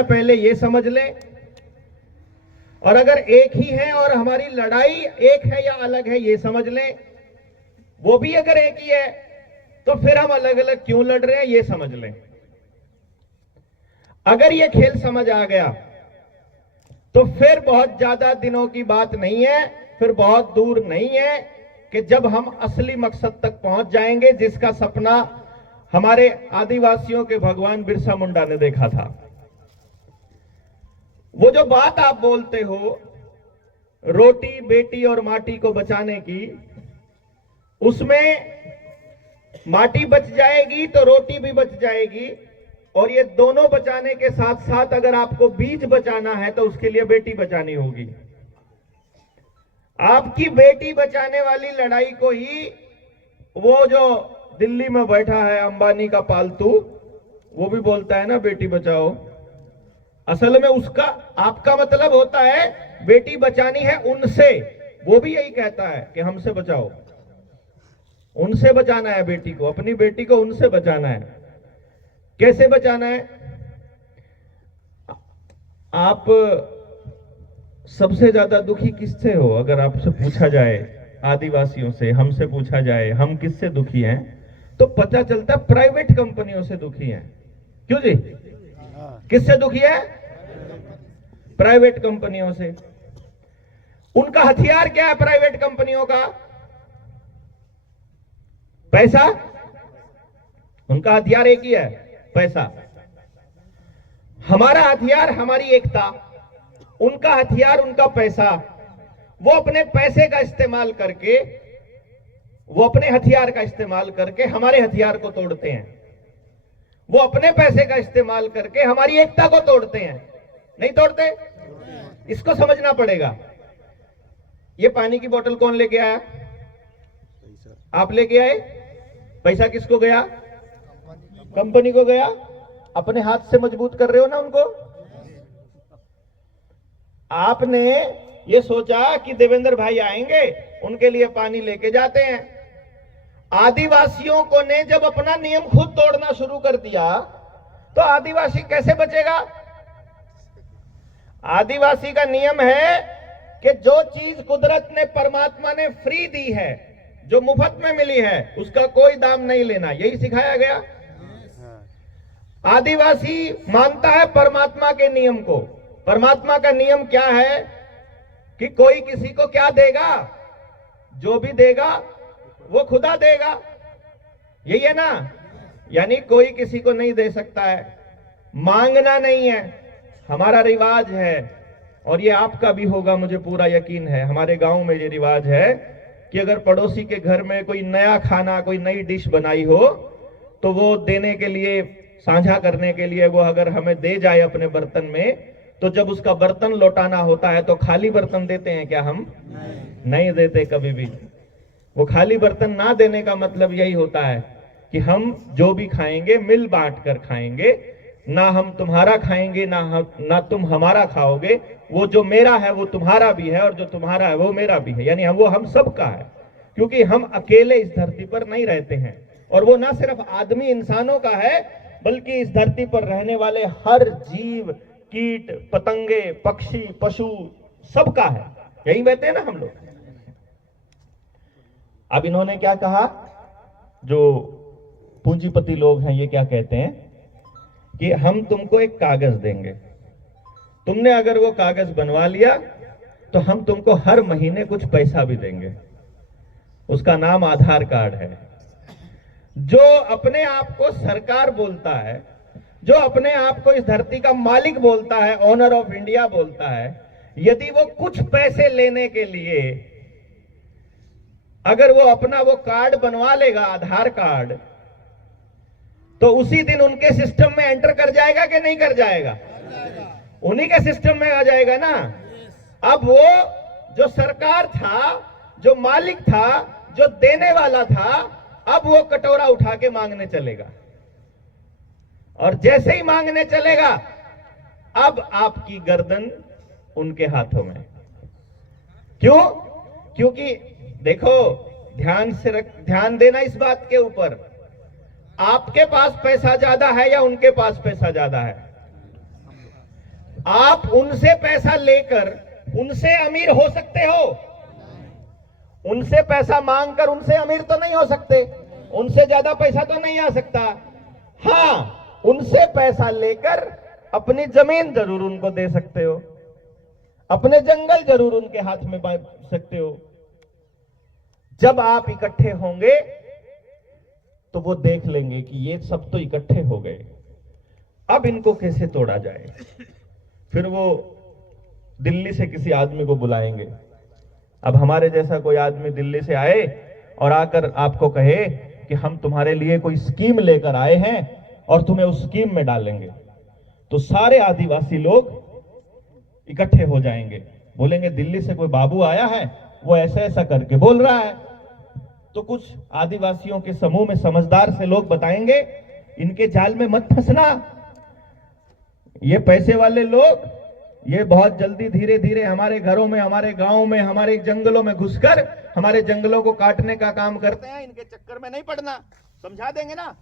है पहले ये समझ लें। और अगर एक ही है और हमारी लड़ाई एक है या अलग है ये समझ लें। वो भी अगर एक ही है तो फिर हम अलग अलग क्यों लड़ रहे हैं ये समझ लें। अगर ये खेल समझ आ गया तो फिर बहुत ज्यादा दिनों की बात नहीं है, फिर बहुत दूर नहीं है कि जब हम असली मकसद तक पहुंच जाएंगे जिसका सपना हमारे आदिवासियों के भगवान बिरसा मुंडा ने देखा था। वो जो बात आप बोलते हो रोटी बेटी और माटी को बचाने की, उसमें माटी बच जाएगी तो रोटी भी बच जाएगी, और ये दोनों बचाने के साथ साथ अगर आपको बीज बचाना है तो उसके लिए बेटी बचानी होगी। आपकी बेटी बचाने वाली लड़ाई को ही वो जो दिल्ली में बैठा है अंबानी का पालतू, वो भी बोलता है ना बेटी बचाओ। असल में उसका आपका मतलब होता है बेटी बचानी है उनसे, वो भी यही कहता है कि हमसे बचाओ। उनसे बचाना है बेटी को, अपनी बेटी को उनसे बचाना है। कैसे बचाना है? आप सबसे ज्यादा दुखी किससे हो? अगर आपसे पूछा जाए, आदिवासियों से, हमसे पूछा जाए हम किससे दुखी हैं, तो पता चलता है प्राइवेट कंपनियों से दुखी हैं। क्यों जी? किससे दुखी है? प्राइवेट कंपनियों से। उनका हथियार क्या है प्राइवेट कंपनियों का? पैसा। उनका हथियार एक ही है, पैसा। हमारा हथियार हमारी एकता, उनका हथियार उनका पैसा। वो अपने पैसे का इस्तेमाल करके, वो अपने हथियार का इस्तेमाल करके हमारे हथियार को तोड़ते हैं। वो अपने पैसे का इस्तेमाल करके हमारी एकता को तोड़ते हैं। नहीं तोड़ते? इसको समझना पड़ेगा। ये पानी की बोतल कौन लेके आया? आप लेके आए। पैसा किसको गया? कंपनी को गया। अपने हाथ से मजबूत कर रहे हो ना उनको। आपने ये सोचा कि देवेंद्र भाई आएंगे, उनके लिए पानी लेके जाते हैं। आदिवासियों को ने जब अपना नियम खुद तोड़ना शुरू कर दिया तो आदिवासी कैसे बचेगा? आदिवासी का नियम है कि जो चीज कुदरत ने, परमात्मा ने फ्री दी है, जो मुफ्त में मिली है, उसका कोई दाम नहीं लेना। यही सिखाया गया। आदिवासी मानता है परमात्मा के नियम को। परमात्मा का नियम क्या है कि कोई किसी को क्या देगा? जो भी देगा वो खुदा देगा। यही है ना? यानी कोई किसी को नहीं दे सकता है, मांगना नहीं है। हमारा रिवाज है, और ये आपका भी होगा मुझे पूरा यकीन है। हमारे गांव में ये रिवाज है कि अगर पड़ोसी के घर में कोई नया खाना, कोई नई डिश बनाई हो, तो वो देने के लिए, साझा करने के लिए वो अगर हमें दे जाए अपने बर्तन में, तो जब उसका बर्तन लौटाना होता है तो खाली बर्तन देते हैं क्या? हम नहीं देते कभी भी। वो खाली बर्तन ना देने का मतलब यही होता है कि हम जो भी खाएंगे मिल बांट कर खाएंगे। ना हम तुम्हारा खाएंगे, ना तुम हमारा खाओगे। वो जो मेरा है वो तुम्हारा भी है, और जो तुम्हारा है वो मेरा भी है। यानी वो हम सबका है, क्योंकि हम अकेले इस धरती पर नहीं रहते हैं। और वो ना सिर्फ आदमी इंसानों का है, बल्कि इस धरती पर रहने वाले हर जीव, कीट, पतंगे, पक्षी, पशु, सबका है। यही कहते हैं ना हम लोग। अब इन्होंने क्या कहा, जो पूंजीपति लोग हैं, ये क्या कहते हैं कि हम तुमको एक कागज देंगे, तुमने अगर वो कागज बनवा लिया तो हम तुमको हर महीने कुछ पैसा भी देंगे। उसका नाम आधार कार्ड है। जो अपने आप को सरकार बोलता है, जो अपने आप को इस धरती का मालिक बोलता है, ऑनर ऑफ इंडिया बोलता है, यदि वो कुछ पैसे लेने के लिए अगर वो अपना वो कार्ड बनवा लेगा, आधार कार्ड, तो उसी दिन उनके सिस्टम में एंटर कर जाएगा कि नहीं कर जाएगा? उन्हीं के सिस्टम में आ जाएगा ना। अब वो जो सरकार था, जो मालिक था, जो देने वाला था, अब वो कटोरा उठा के मांगने चलेगा। और जैसे ही मांगने चलेगा, अब आपकी गर्दन उनके हाथों में। क्यों? क्योंकि देखो, ध्यान देना इस बात के ऊपर, आपके पास पैसा ज्यादा है या उनके पास पैसा ज्यादा है? आप उनसे पैसा लेकर उनसे अमीर हो सकते हो, उनसे पैसा मांगकर उनसे अमीर तो नहीं हो सकते, उनसे ज्यादा पैसा तो नहीं आ सकता। हाँ, उनसे पैसा लेकर अपनी जमीन जरूर उनको दे सकते हो, अपने जंगल जरूर उनके हाथ में बांट सकते हो। जब आप इकट्ठे होंगे तो वो देख लेंगे कि ये सब तो इकट्ठे हो गए, अब इनको कैसे तोड़ा जाए। फिर वो दिल्ली से किसी आदमी को बुलाएंगे। अब हमारे जैसा कोई आदमी दिल्ली से आए और आकर आपको कहे कि हम तुम्हारे लिए कोई स्कीम लेकर आए हैं और तुम्हें उस स्कीम में डालेंगे, तो सारे आदिवासी लोग इकट्ठे हो जाएंगे, बोलेंगे दिल्ली से कोई बाबू आया है, वो ऐसा ऐसा करके बोल रहा है। तो कुछ आदिवासियों के समूह में समझदार से लोग बताएंगे, इनके जाल में मत फंसना, ये पैसे वाले लोग ये बहुत जल्दी धीरे धीरे हमारे घरों में, हमारे गांवों में, हमारे जंगलों में घुसकर हमारे जंगलों को काटने का काम करते हैं, इनके चक्कर में नहीं पड़ना। समझा देंगे ना।